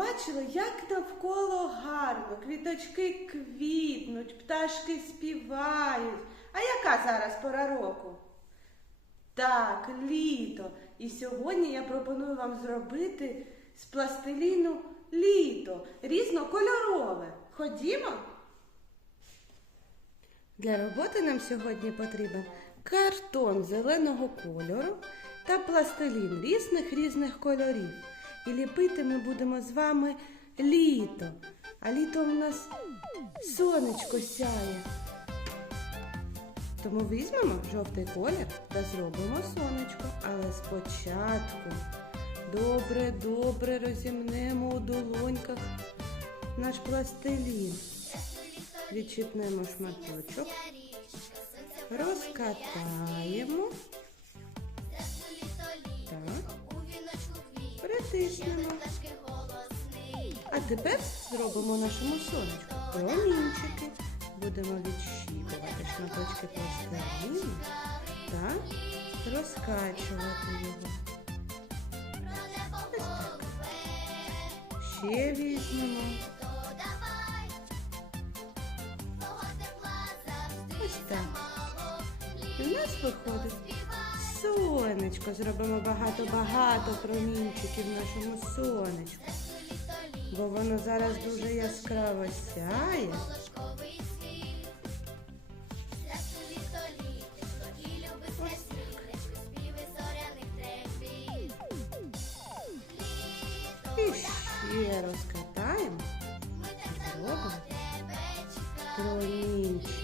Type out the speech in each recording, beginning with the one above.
бачили, як навколо гарно, квіточки квітнуть, пташки співають. А яка зараз пора року? Так, літо. І сьогодні я пропоную вам зробити з пластиліну літо, різнокольорове. Ходімо? Для роботи нам сьогодні потрібен картон зеленого кольору та пластилін різних різних кольорів. І ліпити ми будемо з вами літо. А літо у нас сонечко сяє. Тому візьмемо жовтий колір та зробимо сонечко. Але спочатку добре, добре розімнемо у долоньках наш пластилін. Відчіпнемо шматочок, розкатаємо. Притиснемо. А тепер зробимо нашому сонечку промінчики. Будемо відщіпувати шматочки пластиліну та розкачувати його. Ще візьмемо. Ось так. І в нас виходить сонечко. Зробимо багато-багато промінчиків нашому сонечку. Бо воно зараз дуже яскраво сяє. І ще розкатаємо. А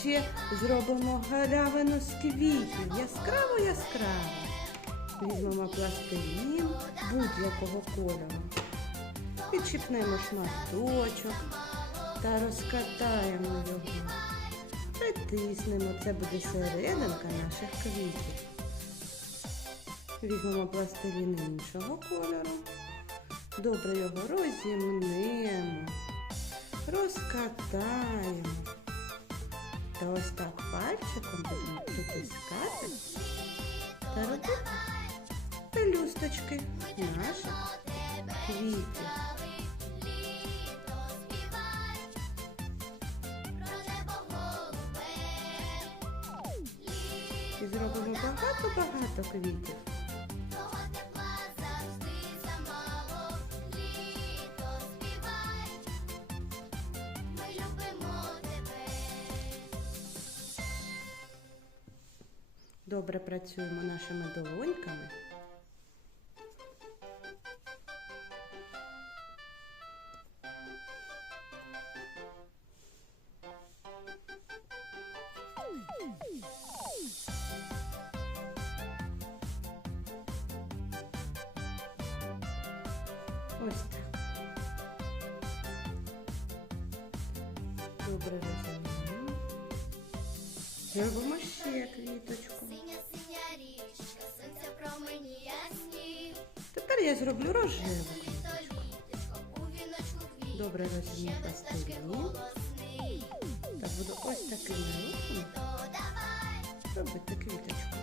ще зробимо галявину з квітів. Яскраво яскраво. Візьмемо пластилін будь-якого кольору. Підчіпнемо шматочок та розкатаємо його. Притиснемо, це буде серединка наших квітів. Візьмемо пластилін іншого кольору. Добре його розімнемо, розкатаємо. Та ось так пальчиком будемо притискати та робити пелюсточки наших квітів. І зробимо багато-багато квітів. Добре працюємо нашими долоньками. Ось так. Добре розуміємо. Зробимо ще квіточку. Синя синя річка, сонця промені ясні. Тепер я зроблю рожеву. Добре розім'ю пастилі. Та буду ось таким рухом робити квіточку.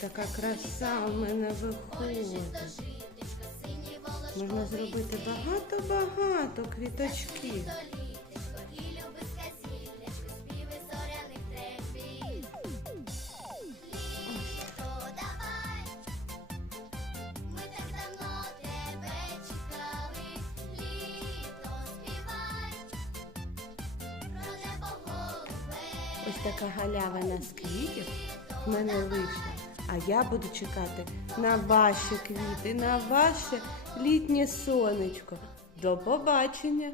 Така краса у мене виходить. Можна зробити багато-багато квіточків. Ось така галявина з квітів в мене вийшла. А я буду чекати на ваші квіти, на ваше літнє сонечко. До побачення!